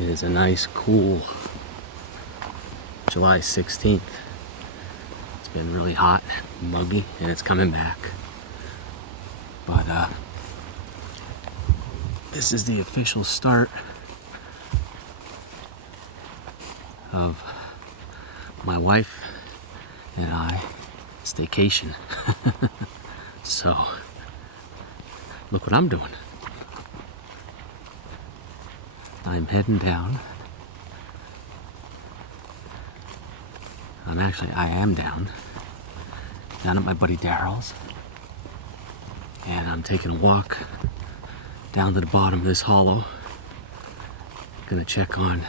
It is a nice, cool July 16th. It's been really hot, muggy, and it's coming back. But this is the official start of my wife and I staycation. So look what I'm doing. I'm heading down. I am down at my buddy Daryl's, and I'm taking a walk down to the bottom of this hollow. Gonna check on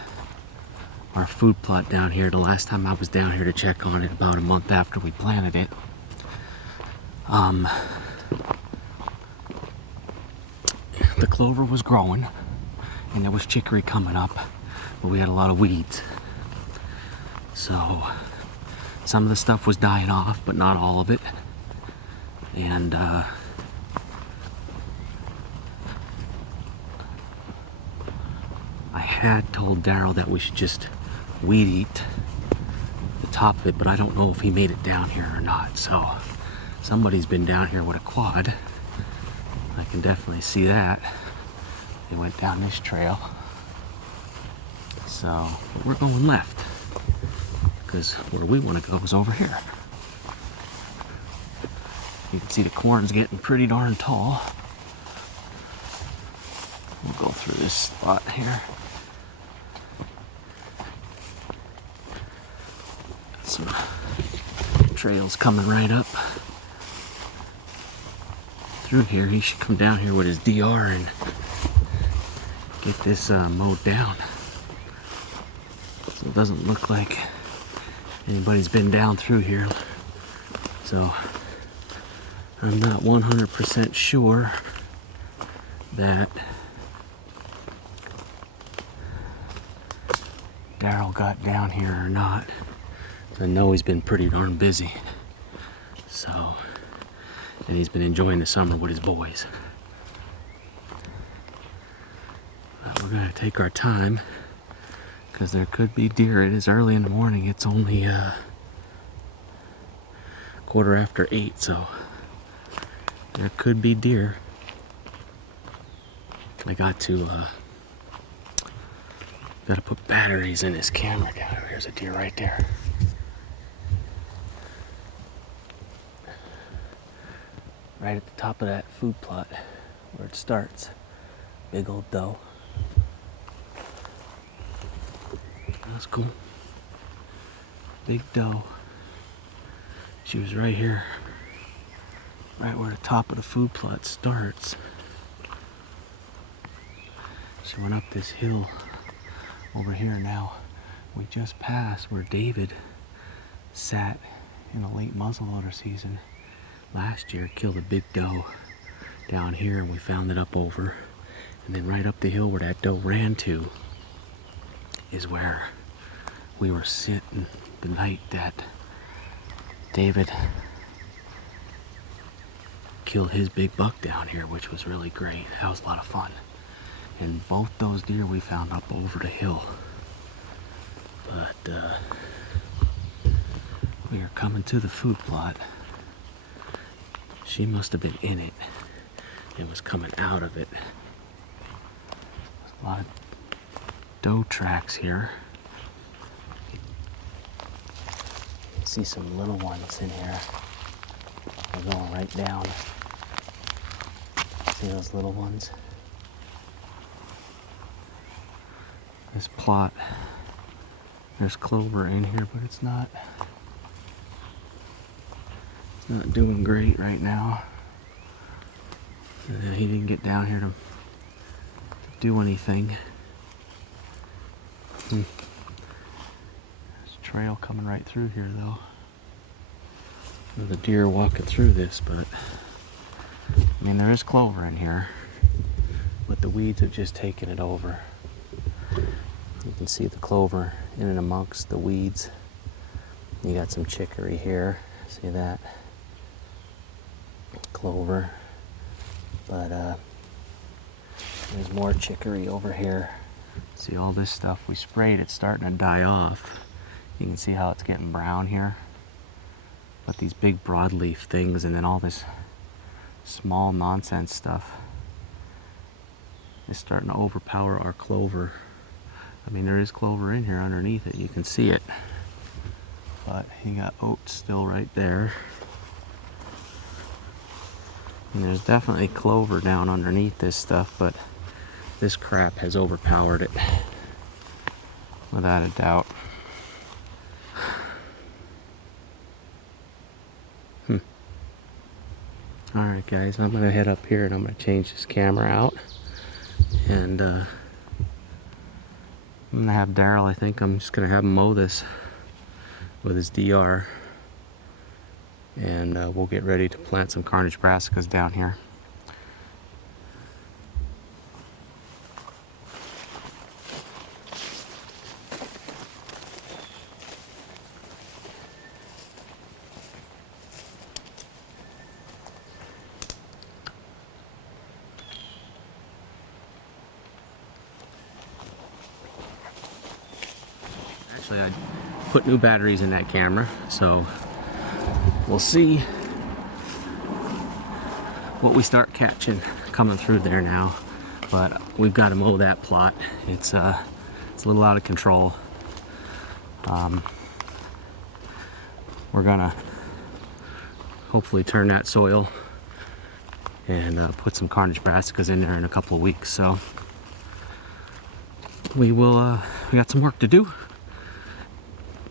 our food plot down here. The last time I was down here to check on it, about a month after we planted it, the clover was growing and there was chicory coming up, but we had a lot of weeds. So some of the stuff was dying off, but not all of it. And I had told Daryl that we should just weed eat the top of it, but I don't know if he made it down here or not. So somebody's been down here with a quad. I can definitely see that. They went down this trail. So we're going left, because where we want to go is over here. You can see the corn's getting pretty darn tall. We'll go through this spot here. Got some trails coming right up through here. He should come down here with his DR and get this mowed down. So it doesn't look like anybody's been down through here. So I'm not 100% sure that Daryl got down here or not. I know he's been pretty darn busy. So, and he's been enjoying the summer with his boys. But we're gonna take our time, because there could be deer. It is early in the morning. It's only 8:15, so there could be deer. I gotta put batteries in his camera down here. There's a deer right there. Right at the top of that food plot where it starts. Big old doe. That's cool. Big doe. She was right here, right where the top of the food plot starts. She went up this hill over here now. We just passed where David sat in the late muzzleloader season last year, killed a big doe down here, and we found it up over. And then right up the hill where that doe ran to is where we were sitting the night that David killed his big buck down here, which was really great. That was a lot of fun. And both those deer we found up over the hill. But we are coming to the food plot. She must have been in it and was coming out of it. There's a lot of doe tracks here. You can see some little ones in here. They're going right down. See those little ones? This plot, there's clover in here, but it's not doing great right now. He didn't get down here to do anything. There's a trail coming right through here though. There's a deer walking through this, but I mean there is clover in here, but the weeds have just taken it over. You can see the clover in and amongst the weeds. You got some chicory here, see that? Clover, but there's more chicory over here See all this stuff we sprayed, it's starting to die off. You can see how it's getting brown here. But these big broadleaf things and then all this small nonsense stuff is starting to overpower our clover. I mean, there is clover in here underneath it, you can see it. But you got oats still right there. And there's definitely clover down underneath this stuff, but this crap has overpowered it, without a doubt. Alright guys, I'm gonna head up here and I'm gonna change this camera out. And I'm gonna have Daryl, I think I'm just gonna have him mow this with his DR. And we'll get ready to plant some carnage brassicas down here. Actually, I put new batteries in that camera, so we'll see what we start catching coming through there now. But we've got to mow that plot. It's a little out of control. We're gonna hopefully turn that soil and put some carnage brassicas in there in a couple of weeks. So we got some work to do.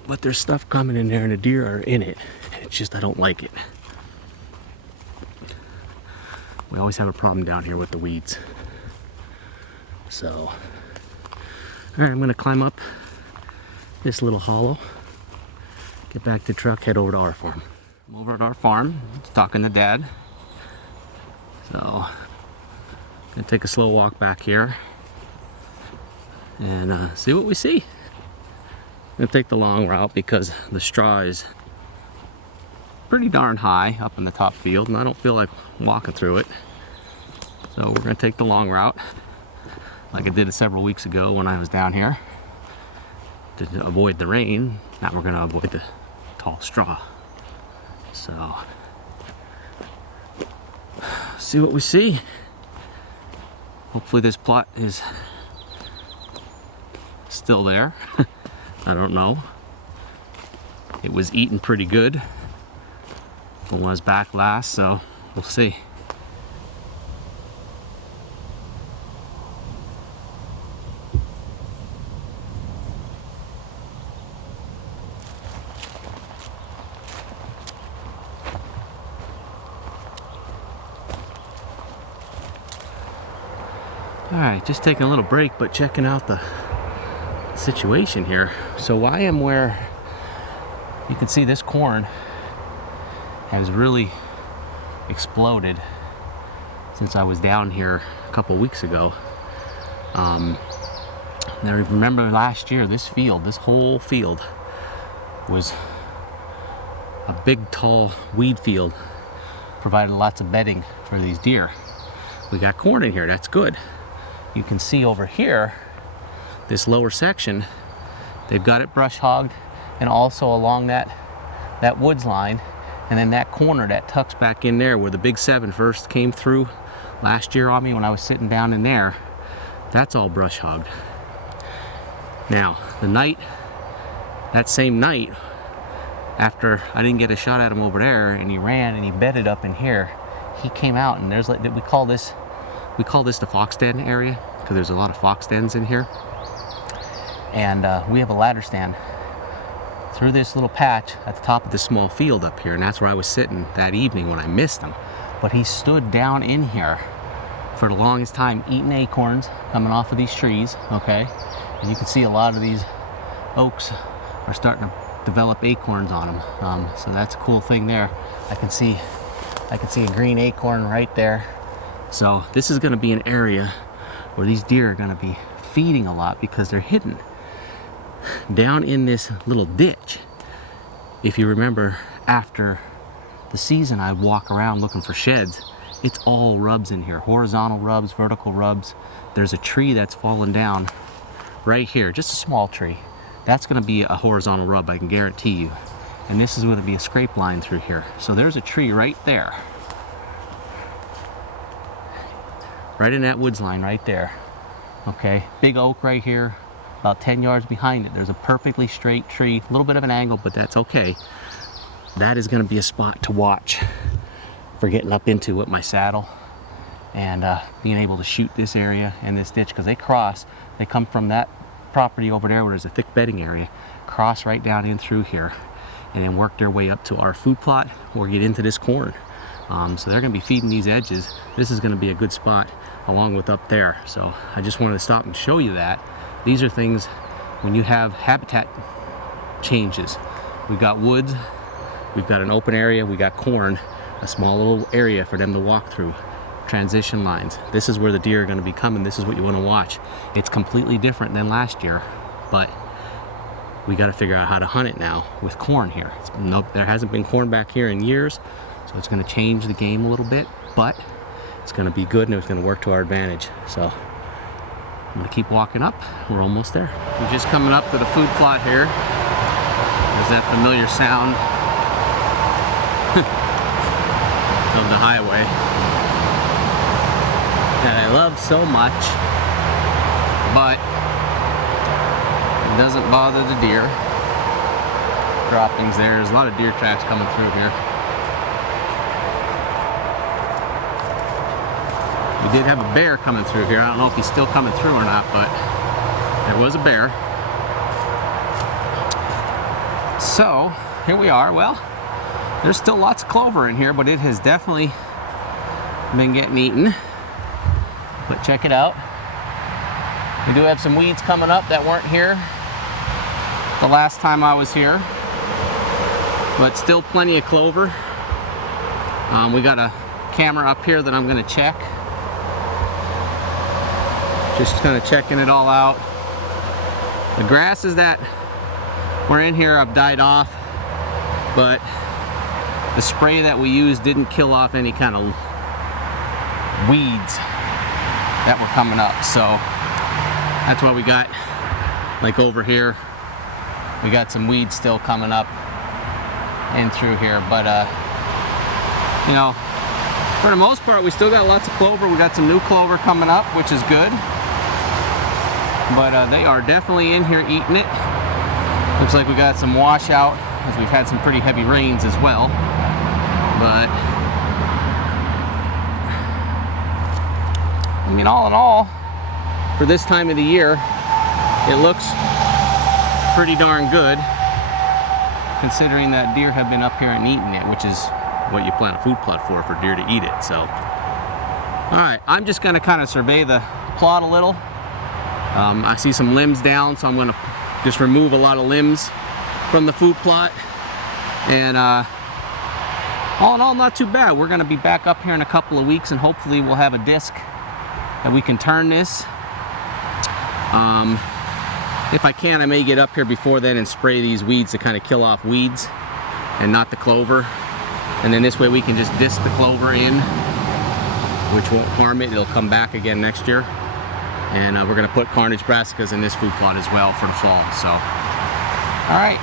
But there's stuff coming in there and the deer are in it. It's just I don't like it. We always have a problem down here with the weeds. So, all right, I'm gonna climb up this little hollow, get back to the truck, head over to our farm. I'm over at our farm, talking to Dad. So, gonna take a slow walk back here and see what we see. I'm gonna take the long route because the straw is pretty darn high up in the top field and I don't feel like walking through it. So we're gonna take the long route like I did several weeks ago when I was down here to avoid the rain. Now we're gonna avoid the tall straw. So see what we see. Hopefully this plot is still there. I don't know. It was eating pretty good when I was back last, so we'll see. Alright, just taking a little break, but checking out the situation here. So I am where you can see this corn has really exploded since I was down here a couple weeks ago. Now remember last year this whole field was a big tall weed field, provided lots of bedding for these deer. We got corn in here, that's good. You can see over here this lower section, they've got it brush hogged, and also along that woods line, and then that corner that tucks back in there where the big 7 first came through last year on me when I was sitting down in there, that's all brush hogged. Now, that same night, after I didn't get a shot at him over there, and he ran and he bedded up in here, he came out, and there's like, we call this the fox den area, because there's a lot of fox dens in here. And we have a ladder stand through this little patch at the top of this small field up here, and that's where I was sitting that evening when I missed him. But he stood down in here for the longest time eating acorns coming off of these trees, okay? And you can see a lot of these oaks are starting to develop acorns on them. So that's a cool thing there. I can see a green acorn right there. So this is gonna be an area where these deer are gonna be feeding a lot because they're hidden down in this little ditch. If you remember, after the season, I'd walk around looking for sheds. It's all rubs in here, horizontal rubs, vertical rubs. There's a tree that's fallen down right here, just a small tree. That's going to be a horizontal rub, I can guarantee you. And this is going to be a scrape line through here. So there's a tree right there. Right in that woods line right there. Okay, big oak right here, about 10 yards behind it. There's a perfectly straight tree, a little bit of an angle, but that's okay. That is going to be a spot to watch for getting up into with my saddle and being able to shoot this area and this ditch, because they come from that property over there where there's a thick bedding area, cross right down in through here, and then work their way up to our food plot or get into this corn. So they're going to be feeding these edges. This is going to be a good spot along with up there. So I just wanted to stop and show you that. These are things when you have habitat changes. We've got woods, we've got an open area, we got corn, a small little area for them to walk through. Transition lines. This is where the deer are going to be coming. This is what you want to watch. It's completely different than last year, but we got to figure out how to hunt it now with corn here. There hasn't been corn back here in years, so it's going to change the game a little bit, but it's going to be good and it's going to work to our advantage. So I'm going to keep walking up. We're almost there. We're just coming up to the food plot here. There's that familiar sound of the highway that I love so much, but it doesn't bother the deer. Droppings there. There's a lot of deer tracks coming through here. We did have a bear coming through here. I don't know if he's still coming through or not, but there was a bear. So here we are. Well, there's still lots of clover in here, but it has definitely been getting eaten. But check it out. We do have some weeds coming up that weren't here the last time I was here, but still plenty of clover. We got a camera up here that I'm going to check. Just kind of checking it all out. The grasses that were in here have died off, but the spray that we used didn't kill off any kind of weeds that were coming up. So that's why we got, like over here, we got some weeds still coming up in through here. But you know, for the most part, we still got lots of clover. We got some new clover coming up, which is good. But they are definitely in here eating it. Looks like we got some washout, as we've had some pretty heavy rains as well. But I mean, all in all, for this time of the year, it looks pretty darn good, considering that deer have been up here and eating it, which is what you plant a food plot for deer to eat it. So, all right, I'm just going to kind of survey the plot a little. I see some limbs down, so I'm going to just remove a lot of limbs from the food plot. And all in all, not too bad. We're going to be back up here in a couple of weeks, and hopefully we'll have a disc that we can turn this. If I can, I may get up here before then and spray these weeds to kind of kill off weeds and not the clover. And then this way we can just disc the clover in, which won't harm it. It'll come back again next year. And we're going to put carnage brassicas in this food plot as well for the fall. So, all right,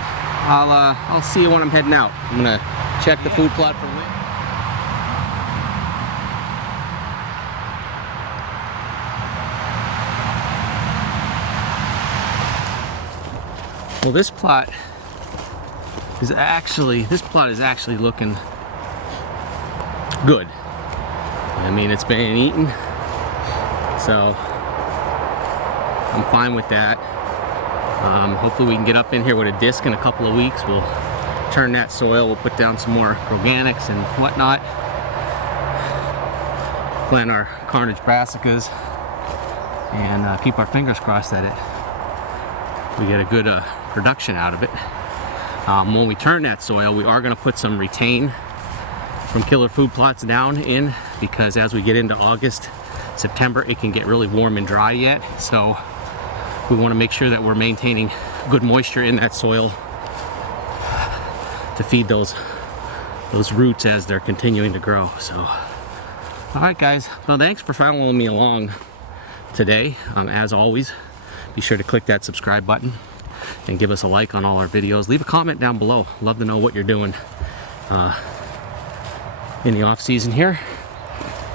I'll see you when I'm heading out. I'm going to check the food plot for wind. Well, this plot is actually looking good. I mean, it's been eaten, so I'm fine with that. Hopefully we can get up in here with a disc in a couple of weeks. We'll turn that soil, we'll put down some more organics and whatnot, plant our carnage brassicas, and keep our fingers crossed that we get a good production out of it. When we turn that soil, we are going to put some retain from killer food plots down in, because as we get into August, September, it can get really warm and dry yet. So we want to make sure that we're maintaining good moisture in that soil to feed those roots as they're continuing to grow. So, all right, guys. Well, thanks for following me along today. As always, be sure to click that subscribe button and give us a like on all our videos. Leave a comment down below. Love to know what you're doing in the off season here.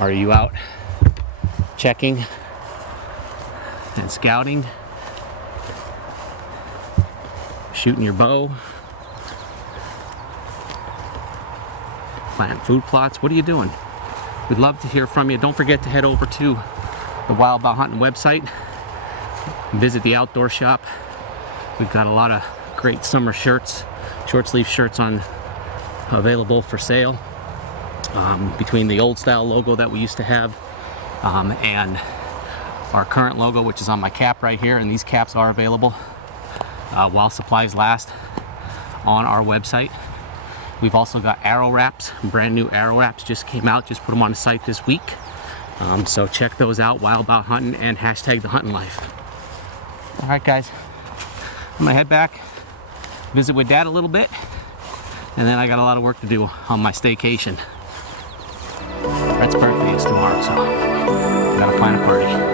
Are you out checking and scouting, shooting your bow, planting food plots? What are you doing? We'd love to hear from you. Don't forget to head over to the Wild Bout Hunting website, visit the outdoor shop. We've got a lot of great summer shirts, short sleeve shirts on available for sale, between the old style logo that we used to have and our current logo, which is on my cap right here. And these caps are available while supplies last on our website. We've also got arrow wraps, brand new arrow wraps just came out, just put them on the site this week. So check those out, Wild Bout Hunting and hashtag the hunting life. All right guys, I'm gonna head back, visit with Dad a little bit, and then I got a lot of work to do on my staycation. Brett's birthday is tomorrow, so I gotta plan a party.